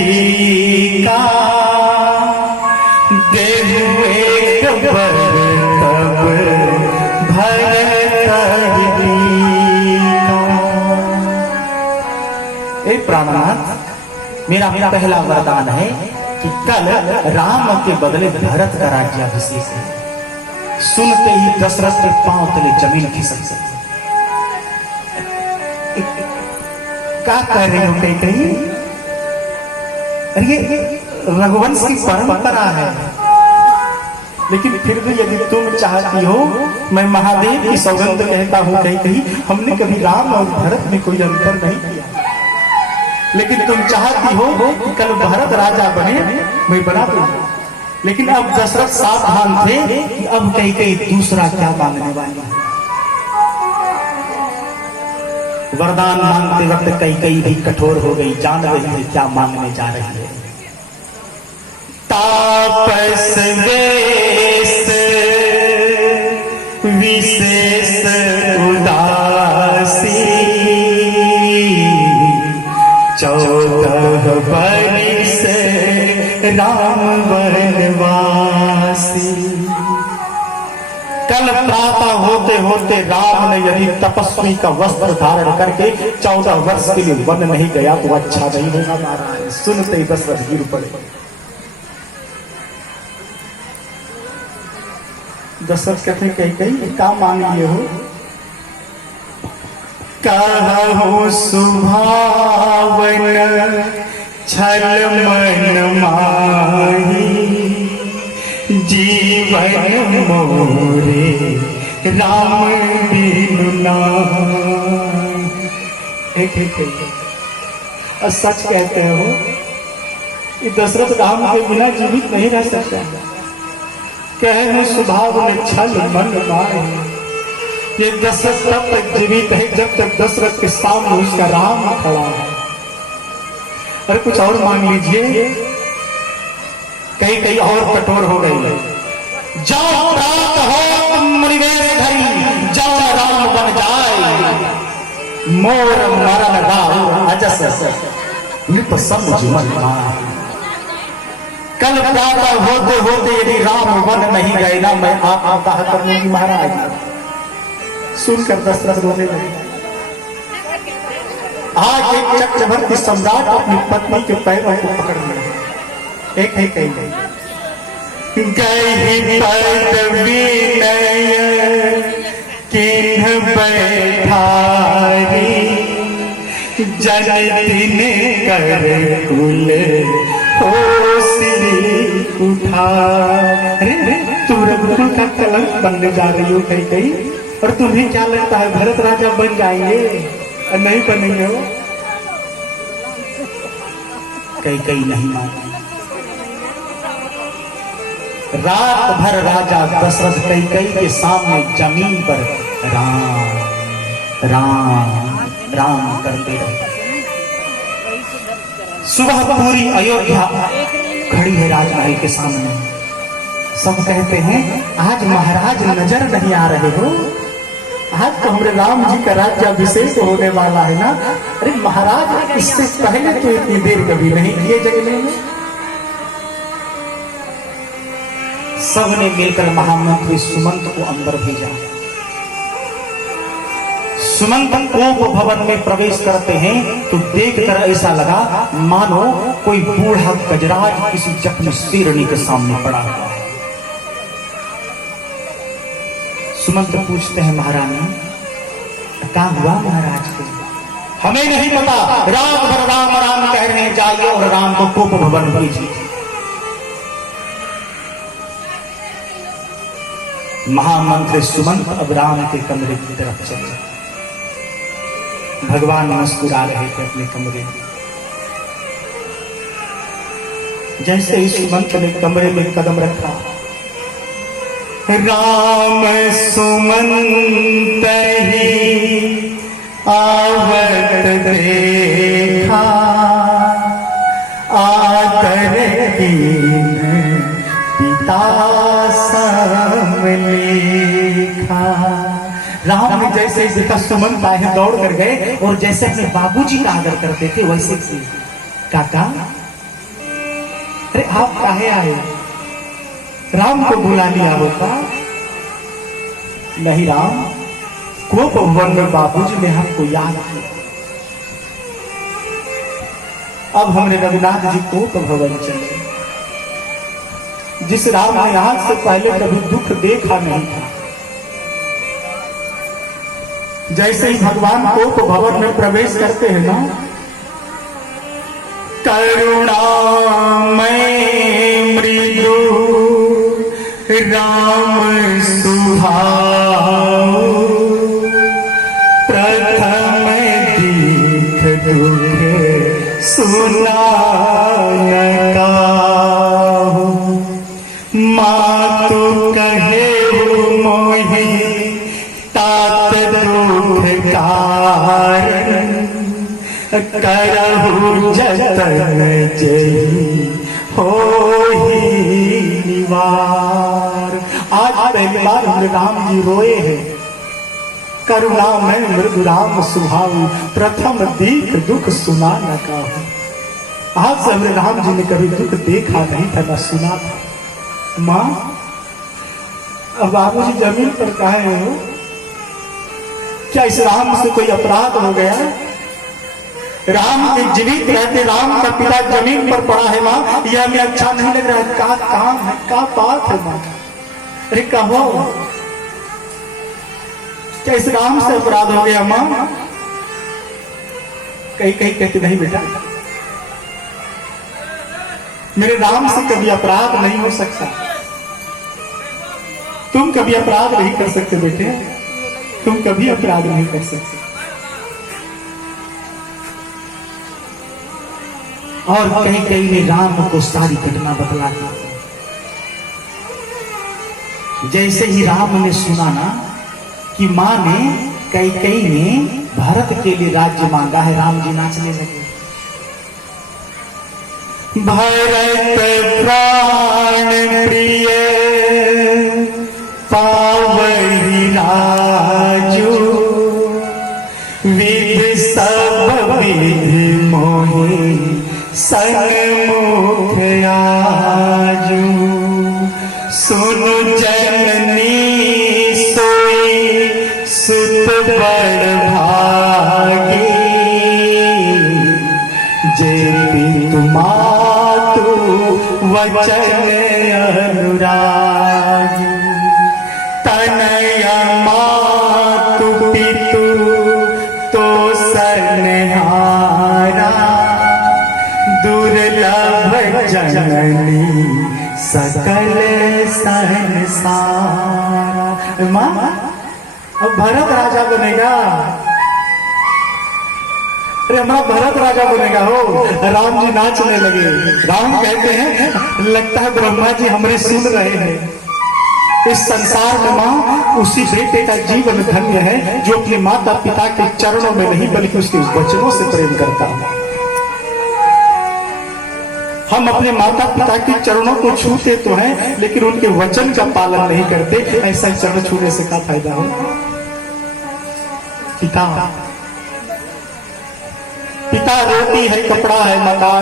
जी का देहु एक बर तब प्राणनाथ, मेरा पहला वरदान है कि कल राम के बदले भरत का राज्याभिषेक है। सुनते ही दशरथ के पांव तले जमीन खिसक सकती। क्या कह रहे हो कहीं? अरे रघुवंश की परंपरा है, लेकिन फिर भी यदि तुम चाहती हो, मैं महादेव की सौगंध कहता हूं कहीं हमने कभी राम और भरत में कोई अंतर नहीं किया, लेकिन तुम चाहती हो कि कल भरत राजा बने, मैं बना दूंगा। लेकिन अब दशरथ सावधान थे कि अब कहीं दूसरा क्या मांगने वाली है। वरदान मांगते वक्त कई भी कठोर हो गई, जान रही है क्या मांगने जा रही है। तापस वेश विशेष उदासी 14 बरिस राम वनवासी। कल प्रातः होते होते राम ने यदि तपस्वी का वस्त्र धारण करके 14 वर्ष के लिए वन नहीं गया तो अच्छा नहीं होगा महाराज। सुनते ही दशरथ गिर पड़े। दशरथ कहते कहीं क्या मांग लिए हो? कहूँ सुभावन छल मन माही जीवन मोरे राम बिनु नाहि। और सच कहते हो ये दशरथ राम के बिना जीवित नहीं रह सकता। कहे स्वभाव में छल मन माही। ये दशरथ तब तक जीवित है जब तक दशरथ के सामने उसका राम खड़ा है। अरे कुछ और मांग लीजिए। कहीं और कठोर हो गई। जाओ प्रात हो तुम मुनिवेश धरी, जाओ राम बन जाए मोर मरण राम अजस नृप समझ मन मार। कल प्रातः होते होते यदि राम वन नहीं गए ना, मैं आप कहा करूंगी महाराज। सुनकर दशरथ रोने लगे। आज एक चक्रवर्ती सम्राट अपनी पत्नी के पैरों को पकड़ लिया। एक है कहीं गई पदवी नय किन्ह बैठारी जनतिन कर कुल हो श्री उठा। अरे तू रघुकुल का कलंक बनने जा रही हो कहीं। और तुम्हें क्या लगता है भरत राजा बन जाएंगे? नहीं बनेंगे हो। कहीं नहीं माने। रात भर राजा दशरथ कई के सामने जमीन पर राम राम राम करते रहे। सुबह पूरी अयोध्या खड़ी है राजमहल के सामने। सब कहते हैं आज महाराज नजर नहीं आ रहे हो, आज तो हमारे राम जी का राज्याभिषेक होने वाला है ना। अरे महाराज इससे पहले तो इतनी देर कभी नहीं किए जगने में। सबने मिलकर महामंत्री सुमंत को अंदर भेजा। सुमंत कोप भवन में प्रवेश करते हैं तो देखकर ऐसा लगा मानो कोई बूढ़ा गजराज किसी जख्मी शेरनी के सामने पड़ा हुआ है। सुमंत पूछते हैं महारानी क्या हुआ महाराज को? हमें नहीं पता, रात भर राम राम कह रहे हैं, जाइए और राम को कोप भवन भेजिए। महामंत्री सुमंत अब राम के कमरे की तरफ चले। भगवान मुस्कुरा रहे थे अपने कमरे में। जैसे ही सुमंत ने कमरे में कदम रखा, राम सुमंत ही आवत देखा आदर कीन पिता समलेखा। राम ने जैसे ही देखा सुमंत आए दौड़ कर गए और जैसे अपने बाबूजी का आदर करते थे वैसे काका अरे आप काहे आए? राम को बुला लिया होगा। नहीं राम, कोप भवन में बाबूजी ने हमको याद किया। अब हमने रघुनाथ जी कोप भवन चले। जिस राम ने आज से पहले कभी दुख देखा नहीं था, जैसे ही भगवान कोप भवन में प्रवेश करते हैं ना, करुणामय मृदु राम सुभाऊ, प्रथम दीख दुख सुना न काहू, मातु कहे मोहि तात दुख कारण, करहु जतन जही होहि निवार। आज पहली बार हमरे राम जी रोए हैं। करुणा में मृदु राम सुभाऊ, प्रथम दीख दुख सुना न काहू। आज से हमरे राम जी ने कभी दुख देखा नहीं था, न सुना था। माँ, अब बाबूजी जमीन पर काहे हो? क्या इस राम से कोई अपराध हो गया? राम के जीवित रहते राम का पिता जमीन पर पड़ा है माँ, यह हमें अच्छा नहीं लग रहा है। क्या काम है, क्या बात है माँ? अरे कहो, क्या इस राम से अपराध हो गया माँ? कहीं कहीं कहते नहीं बेटा, मेरे राम से कभी अपराध नहीं हो सकता। तुम कभी अपराध नहीं कर सकते बेटे, तुम कभी अपराध नहीं कर सकते। और कहीं कहीं ने राम को सारी घटना बतला दी। जैसे ही राम ने सुना ना कि माँ ने कैकेयी ने भरत के लिए राज्य मांगा है, राम जी नाचने लगे। भरत प्राण प्रिय पावहि राजू, विधि सब विधि मोहि सन्मुख आजू। सुनु जननी सोई सुत बड़ भागी, जे पितु मातु वचन अनुरागी। तनय मातु पितु तो सनहारा, दुर्लभ जननी सकल संसार। माँ, अब भरत राजा बनेगा। अरे हमारा भरत राजा बनेगा हो। राम जी नाचने लगे। राम कहते हैं लगता है ब्रह्मा जी हमरे सुन रहे हैं। इस संसार में माँ उसी बेटे का जीवन धन्य है जो अपने माता पिता के चरणों में नहीं बल्कि उसके वचनों से प्रेम करता है। हम अपने माता पिता के चरणों को छूते तो हैं, लेकिन उनके वचन का पालन नहीं करते। ऐसा चरण छूने से क्या फायदा हो? पिता रोटी है, कपड़ा है, मकान